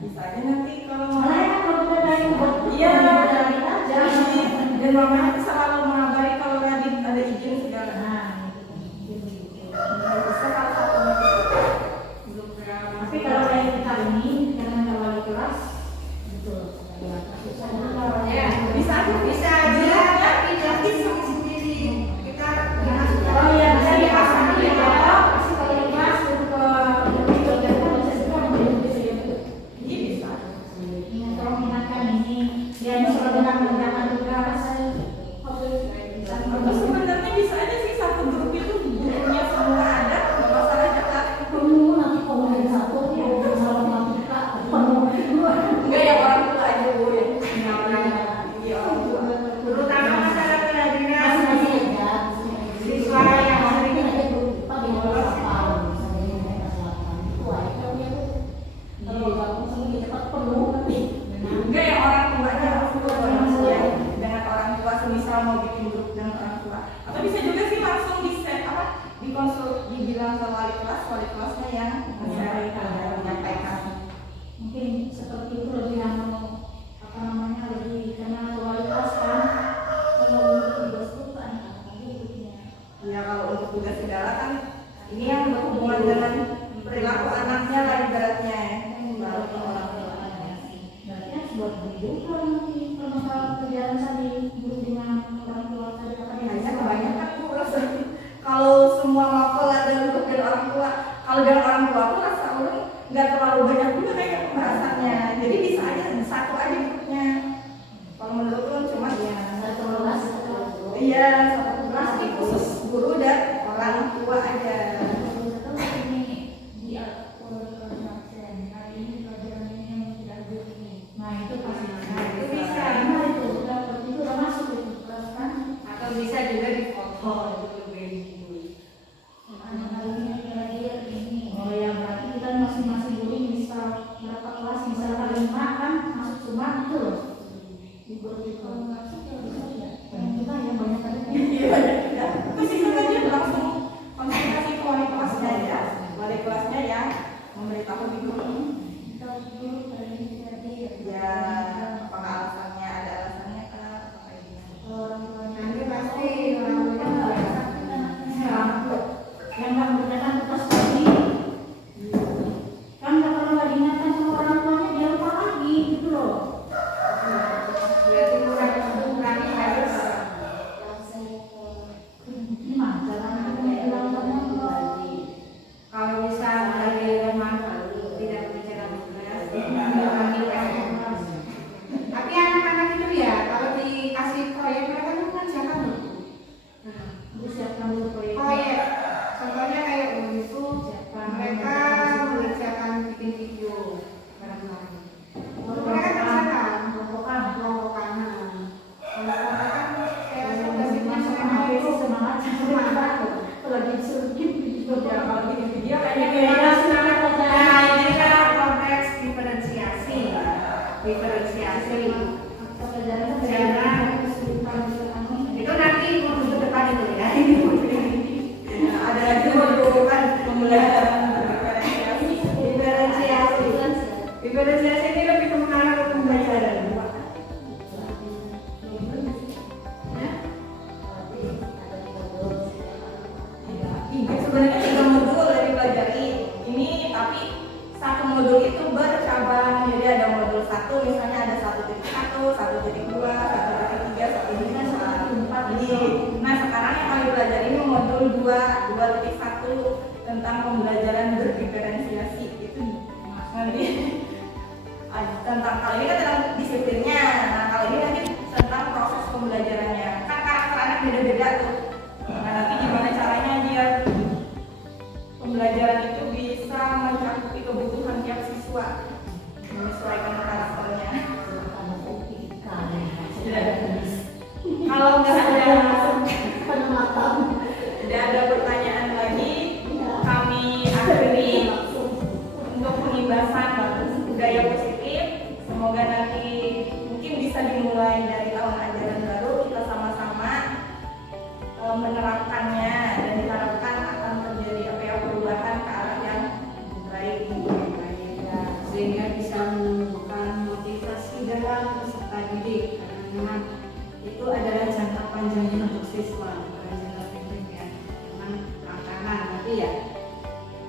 Bisa aja nanti kalau Malah mamanya kan kalau kita dari buat iya dari aja. dan mamanya tuh selalu mengabari kalau Radit ada izin segala. Nah, Bisa salah satunya belum tapi kalau kayak kita ini dengan wali kelas betul. ya bisa aja tapi nanti sendiri kita Oh iya, bisa dipasang di bawah, kasih kalau kelas untuk lebih bagian proses itu kan bisa diatur. ini bisa. Tolong ingatkan ini, biar bisa dengan mengerjakan tugas. Atau sebenarnya bisa aja sih satu grup itu grupnya semua ada nggak masalah cetak. Penuh nanti kalau dari satu ya masalah matematika penuh. Enggak yang orang tua aja Bu ya. Iya orang tua. Terutama masalah kehadiran siswa yang sering bolos. Enggak yang orang tua aja ya dengan orang tua semisal mau bikin grup dengan orang tua. Atau bisa juga sih langsung di set dikonsul dibilang ke wali kelasnya yang menyampaikan. Mungkin seperti itu lebih lebih karena wali kelas kan kalau untuk tugas itu kan Ya kalau untuk tugas segala kan ini yang berhubungan dengan perilaku anaknya lah ibaratnya ya. Baru ke orang tuanya. berarti harus buat video kalau nanti permasalahan kerjaan tadi guru dengan orang tua tadi apa Hanya kebanyakan Bu rasa kalau semua mapel ada grup dan orang tua. Kalau dengan orang tua aku rasa orang nggak terlalu banyak juga kayak pembahasannya. Jadi bisa aja satu aja grupnya. Kalau menurutku kan cuma ya satu kelas iya satu kelas ini khusus guru dan orang tua aja. nah itu pasti Nah, itu bisa. nah itu udah masuk itu kelas kan Atau bisa juga di foto itu lebih oh ya berarti kita masing-masing guru bisa berapa kelas misalkan 5 kan masuk cuma itu loh di grup itu dan kita yang banyak kan Iya banyak tidak. Terus itu aja langsung konsultasi ke wali kelasnya ya. Wali kelasnya yang memberitahu di grup. Ya, apakah alasannya ada alasannya kah? Apa gimana? Nanti pasti orang tuanya biasa. yang nggak mengerjakan tugas tadi kan kalau nggak diingatkan sama orang tuanya dia lupa lagi gitu loh Berarti kurang diferensiasi. Itu nanti untuk depan itu ya. Ada lagi modul pembelajaran diferensiasi. Diferensiasi ini lebih ke mengarah ke pembelajaran. Sebenarnya 3 modul yang dipelajari ini, tapi satu modul itu bercabang. Jadi ada modul 1, misalnya ada 1.1, 1.2, 1.3, 1.4. Nah sekarang yang kami pelajari ini modul 2.1 tentang pembelajaran berdiferensiasi. Itu nanti tentang kali ini kan tentang disiplinnya. Nah kali ini nanti tentang proses pembelajarannya. Kan karakter anak beda-beda tuh. Nah nanti gimana caranya biar pembelajaran itu bisa mencakupi kebutuhan tiap siswa, menyesuaikan karakternya. Kalau nggak ada pertanyaan lagi, kami akhiri untuk pembahasan budaya positif. Semoga nanti mungkin bisa dimulai dari tahun ajaran baru, kita sama-sama menerapkannya dan diharapkan akan terjadi perubahan ke arah yang baik Ya, sehingga bisa menumbuhkan motivasi dalam peserta didik, karena memang itu adalah jangka panjangnya untuk siswa, bukan jangka pendek ya. Memang makanan, tapi ya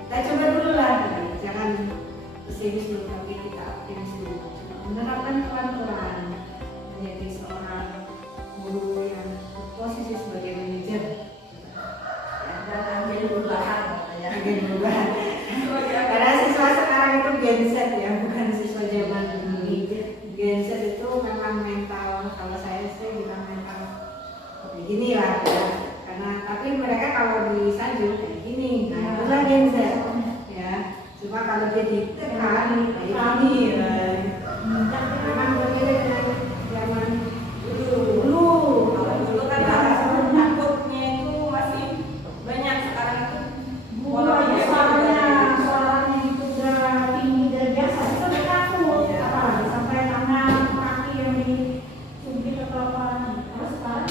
kita coba dulu lah, jangan pesimis dulu, tapi kita optimis dulu. Menerapkan pelan-pelan menjadi seorang guru yang posisi sebagai manajer dan ambil perubahan. perubahan. Karena siswa sekarang itu Gen Z ya, bukan siswa zaman dulu. Gen Z itu memang mental, kalau saya sih bilang mental begini lah ya. Karena tapi mereka kalau disanjung kayak gini, nah itulah Gen Z ya. Cuma kalau dia ditekan kayak gini lah. Memang berbeda dengan zaman dulu. Kalau dulu kan takutnya itu masih banyak, sekarang itu Suaranya itu udah tinggi dan biasa, itu udah takut. Apalagi sampai anak kaki yang dicubit atau apa. Terus sekarang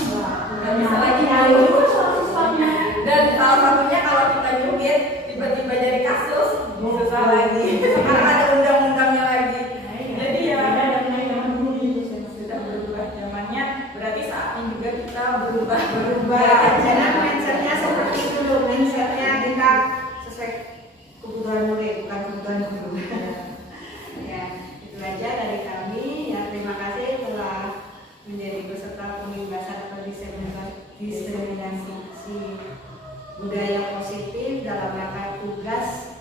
nggak bisa lagi tahu siswanya. dan salah satunya kalau kita jubit tiba-tiba jadi kasus, susah lagi. Sekarang ada undang-undangnya lagi. Jadi ya sudah berubah zamannya, berarti saatnya juga kita berubah. Jangan mindsetnya seperti itu loh, mindsetnya kita sesuai kebutuhan murid, bukan kebutuhan guru. Ya, itu aja dari kami. Ya, terima kasih telah menjadi peserta pembahasan atau diseminasi budaya positif dalam rangka tugas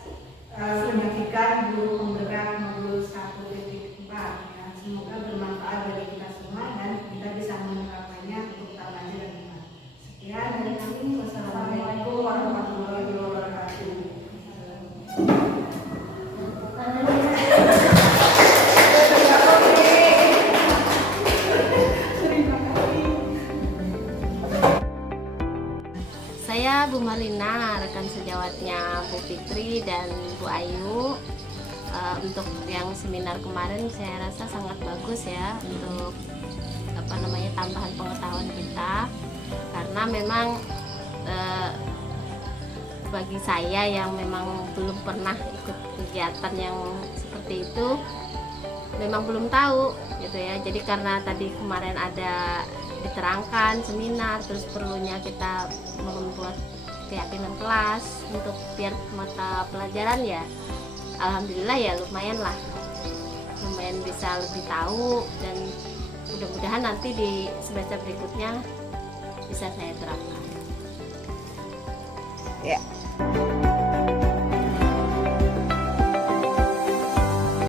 pendidikan guru penggerak modul 1.4. Ya, semoga bermanfaat bagi kita semua dan kita bisa menerapkannya untuk tahun ajaran depan. Sekian dari kami. Wassalamualaikum warahmatullahi wabarakatuh. Saya Bu Marlina, rekan sejawatnya Bu Fitri dan Bu Ayu. Untuk yang seminar kemarin saya rasa sangat bagus ya untuk tambahan pengetahuan kita, karena memang bagi saya yang memang belum pernah ikut kegiatan yang seperti itu memang belum tahu gitu ya. Jadi karena tadi kemarin ada diterangkan seminar, terus perlunya kita membuat keyakinan kelas untuk biar mata pelajaran ya, alhamdulillah ya lumayan bisa lebih tahu, dan mudah-mudahan nanti di semester berikutnya bisa saya terapkan. Ya.